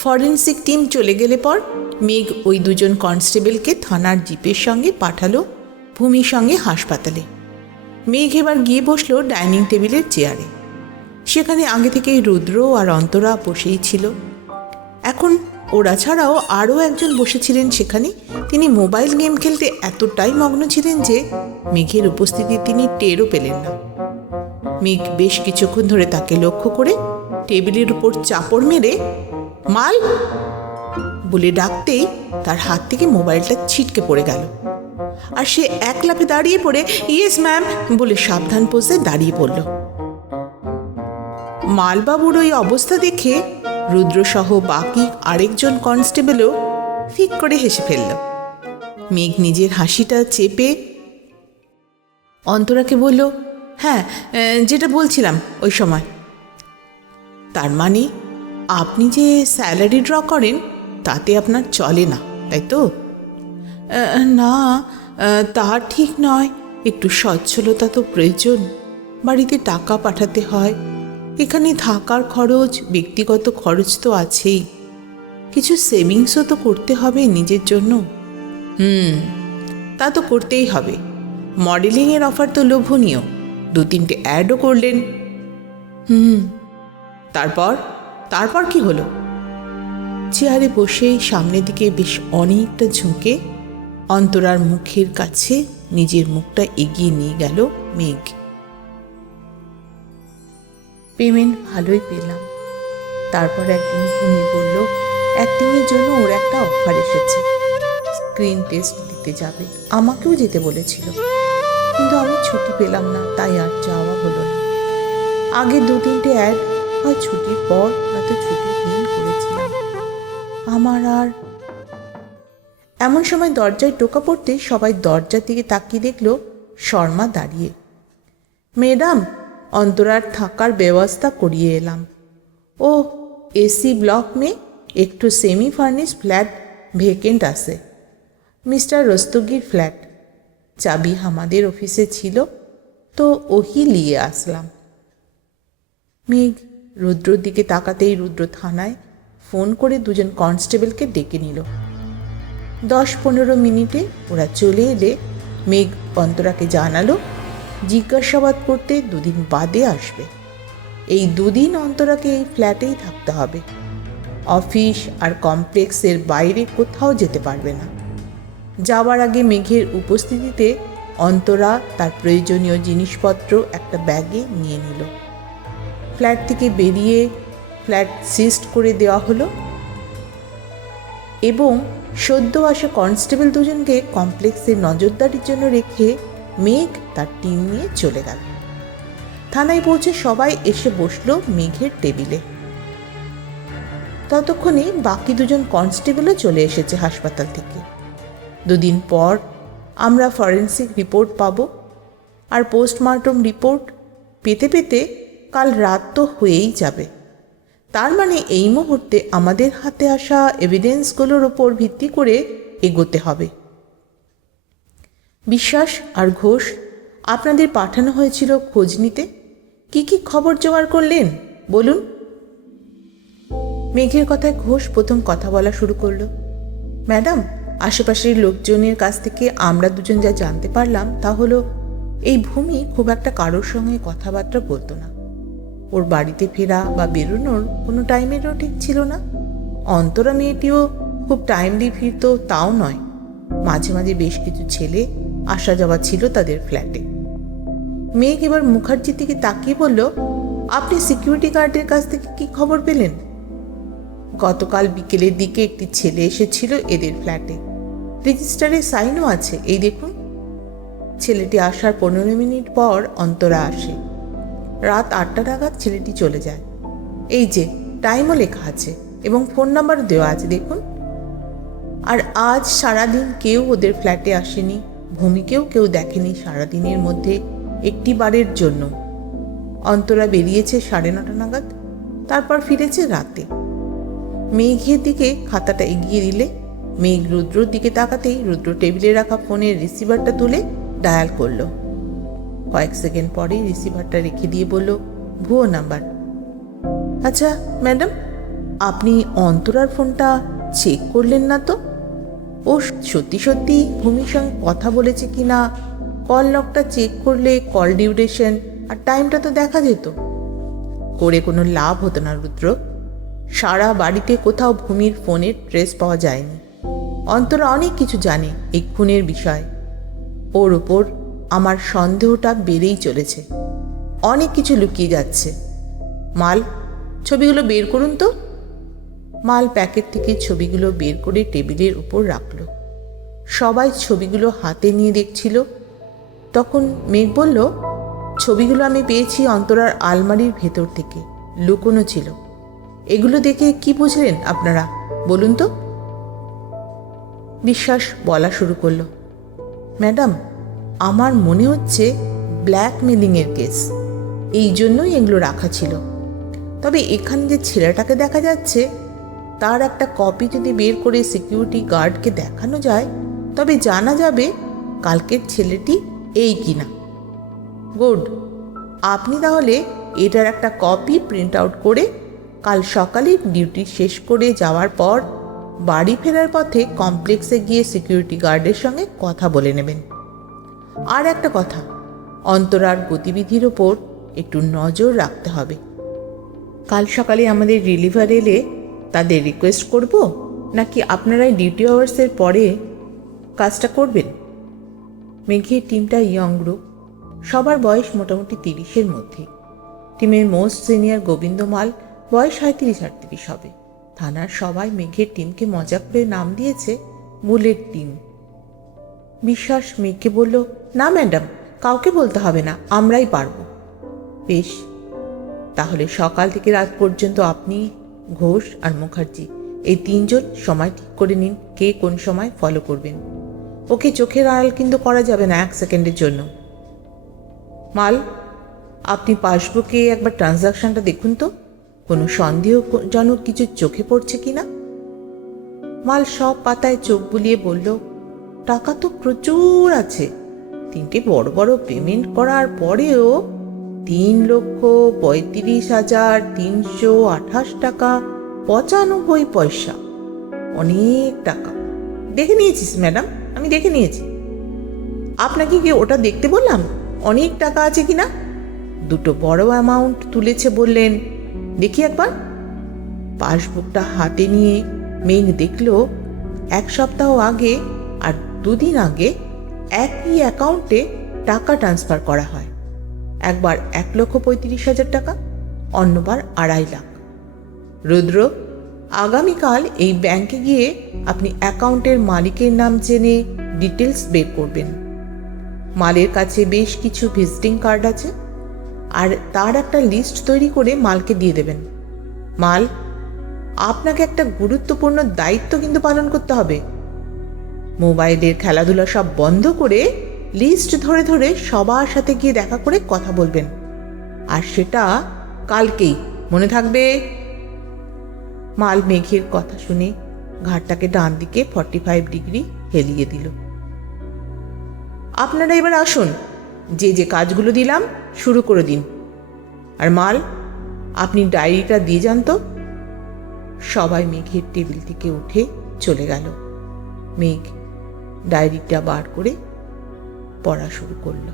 Forensic team চলে গেলে পর মেঘ ওই দুজন কনস্টেবলকে থানার জিপের সঙ্গে পাঠালো ভূমির সঙ্গে হাসপাতালে। মেঘ এবার গিয়ে বসল ডাইনিং টেবিলের চেয়ারে। সেখানে আগে থেকেই রুদ্র আর অন্তরা বসেই ছিল। এখন ওরা ছাড়াও আরও একজন বসেছিলেন সেখানে। তিনি মোবাইল গেম খেলতে এতটাই মগ্ন ছিলেন যে মেঘের উপস্থিতি তিনি টেরও পেলেন না। মেঘ বেশ কিছুক্ষণ ধরে তাকে লক্ষ্য করে টেবিলের উপর চাপড় মেরে মাল বলে ডাকতেই তার হাত থেকে মোবাইলটা ছিটকে পড়ে গেল। আর সে এক লাফে দাঁড়িয়ে পড়ে ইয়েস ম্যাম বলে সাবধান পোজে দাঁড়িয়ে পড়ল। মালবাবুর ওই অবস্থা দেখে রুদ্রসহ বাকি আরেকজন কনস্টেবলও ফিক করে হেসে ফেলল। মেঘ নিজের হাসিটা চেপে অন্তরাকে বলল, হ্যাঁ যেটা বলছিলাম ওই সময়, তার মানে আপনি যে স্যালারি ড্র করেন তাতে আপনার চলে না, তাই তো? না তা ঠিক নয়, একটু সচ্ছলতা তো প্রয়োজন। বাড়িতে টাকা পাঠাতে হয়, এখানে থাকার খরচ, ব্যক্তিগত খরচ তো আছেই, কিছু সেভিংসও তো করতে হবে নিজের জন্য। তা তো করতেই হবে। মডেলিংয়ের অফার তো লোভনীয়, 2-3টে অ্যাডও করলেন। তারপর কি হলো? চেয়ারে বসেই সামনের দিকে বেশ অনেকটা ঝুঁকে অন্তরার মুখের কাছে নিজের মুখটা এগিয়ে নিয়ে গেল মেঘ। পেমেন্ট ভালোই পেলাম। তারপর একদিন ভূমি বলল অ্যাক্টিংয়ের জন্য ওর একটা অফার এসেছে, স্ক্রিন টেস্ট দিতে যাবে। আমাকেও যেতে বলেছিল, কিন্তু আমি ছুটি পেলাম না, তাই আর যাওয়া হলো না। আগে 2-3টে অ্যাড হয় ছুটির পর হয়তো ছুটির দিন করেছিলাম। আমার আর এমন সময় দরজায় টোকা পড়তে সবাই দরজার দিকে তাকিয়ে দেখল শর্মা দাঁড়িয়ে। ম্যাডাম, অন্তরার থাকার ব্যবস্থা করিয়ে এলাম। ও এসি ব্লক মে একটু সেমি ফার্নিশ ফ্ল্যাট ভেকেন্ট আছে, মিস্টার রস্তগির ফ্ল্যাট। চাবি আমাদের অফিসে ছিল তো ওহি নিয়ে আসলাম। মেঘ রুদ্রর দিকে তাকাতেই রুদ্র থানায় ফোন করে দুজন কনস্টেবলকে ডেকে নিল। 10-15 মিনিটে ওরা চলে এলে মেঘ অন্তরাকে জানালো জিজ্ঞাসাবাদ করতে 2 দিন বাদে আসবে। এই 2 দিন অন্তরাকে এই ফ্ল্যাটেই থাকতে হবে, অফিস আর কমপ্লেক্সের বাইরে কোথাও যেতে পারবে না। যাওয়ার আগে মেঘের উপস্থিতিতে অন্তরা তার প্রয়োজনীয় জিনিসপত্র একটা ব্যাগে নিয়ে নিল। ফ্ল্যাট থেকে বেরিয়ে ফ্ল্যাট সিস্ট করে দেওয়া হলো এবং সদ্য আসা কনস্টেবল দুজনকে কমপ্লেক্সের নজরদারির জন্য রেখে মেঘ তার টিম নিয়ে চলে গেল। থানায় পৌঁছে সবাই এসে বসলো মেঘের টেবিলে। ততক্ষণে বাকি 2জন কনস্টেবলও চলে এসেছে হাসপাতাল থেকে। 2 দিন পর আমরা ফরেন্সিক রিপোর্ট পাবো, আর পোস্টমর্টম রিপোর্ট পেতে পেতে কাল রাত তো হয়েই যাবে। তার মানে এই মুহূর্তে আমাদের হাতে আসা এভিডেন্সগুলোর ওপর ভিত্তি করে এগোতে হবে। বিশ্বাস আর ঘোষ, আপনাদের পাঠানো হয়েছিল খোঁজ নিতে। কি খবর জোগাড় করলেন বলুন? মেঘের কথায় ঘোষ প্রথম কথা বলা শুরু করলো। ম্যাডাম, আশেপাশের লোকজনের কাছ থেকে আমরা 2জন যা জানতে পারলাম তা হলো এই ভূমি খুব একটা কারোর সঙ্গে কথাবার্তা বলতো না। ওর বাড়িতে ফেরা বা বেরোনোর কোনো টাইমেরও ঠিক ছিল না। অন্তরা মেয়েটিও খুব টাইমলি ফিরত তাও নয়, মাঝে মাঝে বেশ কিছু ছেলে আসা যাওয়া ছিল তাদের ফ্ল্যাটে। মেঘ এবার মুখার্জির দিকে তাকিয়ে বলল, আপনি সিকিউরিটি গার্ডের কাছ থেকে কি খবর পেলেন? গতকাল বিকেলের দিকে একটি ছেলে এসেছিল এদের ফ্ল্যাটে, রেজিস্টারে সাইনও আছে, এই দেখুন। ছেলেটি আসার 15 মিনিট পর অন্তরা আসে। রাত 8টা নাগাদ ছেলেটি চলে যায়। এই যে টাইমও লেখা আছে এবং ফোন নাম্বারও দেওয়া আছে, দেখুন। আর আজ সারাদিন কেউ ওদের ফ্ল্যাটে আসেনি, ভূমিকেও কেউ দেখেনি সারাদিনের মধ্যে একটি বারের জন্য। অন্তরা বেরিয়েছে 9:30 নাগাদ, তারপর ফিরেছে রাতে। মেঘের দিকে খাতাটা এগিয়ে দিলে মেঘ রুদ্রর দিকে তাকাতেই রুদ্র টেবিলে রাখা ফোনের রিসিভারটা তুলে ডায়াল করলো। কয়েক সেকেন্ড পরেই রিসিভারটা রেখে দিয়ে বলল, ভুয়ো নাম্বার। আচ্ছা ম্যাডাম, আপনি অন্তরার ফোনটা চেক করলেন না তো? ও সত্যি সত্যি ভূমির সঙ্গে কথা বলেছে কি না কল লগটা চেক করলে কল ডিউরেশন আর টাইমটা তো দেখা যেত। করে কোনো লাভ হতো না রুদ্র। সারা বাড়িতে কোথাও ভূমির ফোনের ট্রেস পাওয়া যায়নি। অন্তরা অনেক কিছু জানে এই খুনের বিষয়ে। ওর ওপর আমার সন্দেহটা বেড়েই চলেছে। অনেক কিছু লুকিয়ে যাচ্ছে। মাল, ছবিগুলো বের করুন তো। মাল প্যাকেট থেকে ছবিগুলো বের করে টেবিলের উপর রাখল। সবাই ছবিগুলো হাতে নিয়ে দেখছিল। তখন মেঘ বলল, ছবিগুলো আমি পেয়েছি অন্তরার আলমারির ভেতর থেকে, লুকোনো ছিল। এগুলো দেখে কি বুঝলেন আপনারা বলুন তো? বিশ্বাস বলা শুরু করল, ম্যাডাম, আমার মনে হচ্ছে ব্ল্যাকমেলিংয়ের কেস, এই জন্যই এগুলো রাখা ছিল। তবে এখানে যে ছেলেটাকে দেখা যাচ্ছে তার একটা কপি যদি বের করে সিকিউরিটি গার্ডকে দেখানো যায় তবে জানা যাবে কালকের ছেলেটি এই কিনা। গুড, আপনি তাহলে এটার একটা কপি প্রিন্ট আউট করে কাল সকালে ডিউটি শেষ করে যাওয়ার পর বাড়ি ফেরার পথে কমপ্লেক্সে গিয়ে সিকিউরিটি গার্ডের সঙ্গে কথা বলে নেবেন। আর একটা কথা, অন্তরার গতিবিধির ওপর একটু নজর রাখতে হবে। কাল সকালে আমাদের রিলিভার এলে তাদের রিকোয়েস্ট করব নাকি আপনারাই ডিউটি আওয়ার্সের পরে কাজটা করবেন? মেঘের টিমটা ইয়ং গ্রুপ, সবার বয়স মোটামুটি 30-এর মধ্যে। টিমের মোস্ট সিনিয়র গোবিন্দ মাল, বয়স 37-38 হবে। থানার সবাই মেঘের টিমকে মজা করে নাম দিয়েছে বুলেট টিম। বিশ্বাস মেঘকে বলল, না ম্যাডাম, কাউকে বলতে হবে না, আমরাই পারব। বেশ, তাহলে সকাল থেকে রাত পর্যন্ত আপনি, ঘোষ আর মুখার্জি এই 3 জন সময় ঠিক করে নিন কে কোন সময় ফলো করবেন। ওকে চোখের আড়াল কিন্তু করা যাবে না 1 সেকেন্ডের জন্য। মাল, আপনি পাসবুকে একবার ট্রানজাকশনটা দেখুন তো, কোনো সন্দেহজনক কিছু চোখে পড়ছে কিনা। মাল সব পাতায় চোখ বুলিয়ে বলল, টাকা তো প্রচুর আছে। 3টে বড় বড় পেমেন্ট করার পরেও 3,35,328 টাকা 95 পয়সা, অনেক টাকা। দেখে নিয়েছিস ম্যাডাম, আমি দেখে নিয়েছি। আপনাকে কি ওটা দেখতে বললাম অনেক টাকা আছে কিনা? 2টো বড় অ্যামাউন্ট তুলেছে বললেন, দেখি একবার। পাসবুকটা হাতে নিয়ে মেঘ দেখল 1 সপ্তাহ আগে আর 2 দিন আগে একই অ্যাকাউন্টে টাকা ট্রান্সফার করা হয়। একবার 1,35,000 টাকা, অন্যবার 2.5 লাখ। রুদ্র, আগামীকাল এই ব্যাংকে গিয়ে আপনি অ্যাকাউন্টের মালিকের নাম জেনে ডিটেলস বের করবেন। মালের কাছে বেশ কিছু ভিজিটিং কার্ড আছে, আর তার একটা লিস্ট তৈরি করে মালকে দিয়ে দেবেন। মাল, আপনাকে একটা গুরুত্বপূর্ণ দায়িত্ব কিন্তু পালন করতে হবে। মোবাইলের খেলাধুলা সব বন্ধ করে লিস্ট ধরে ধরে সবার সাথে গিয়ে দেখা করে কথা বলবেন, আর সেটা কালকেই, মনে থাকবে। মাল মেঘের কথা শুনে ঘাটটাকে ডান দিকে 45 ডিগ্রি হেলিয়ে দিল। আপনারা এবার আসুন, যে যে কাজগুলো দিলাম শুরু করে দিন। আর মাল, আপনি ডায়েরিটা দিয়ে যান তো। সবাই মেঘের টেবিল থেকে উঠে চলে গেল। মেঘ ডায়েরিটা বার করে পড়া শুরু করলো।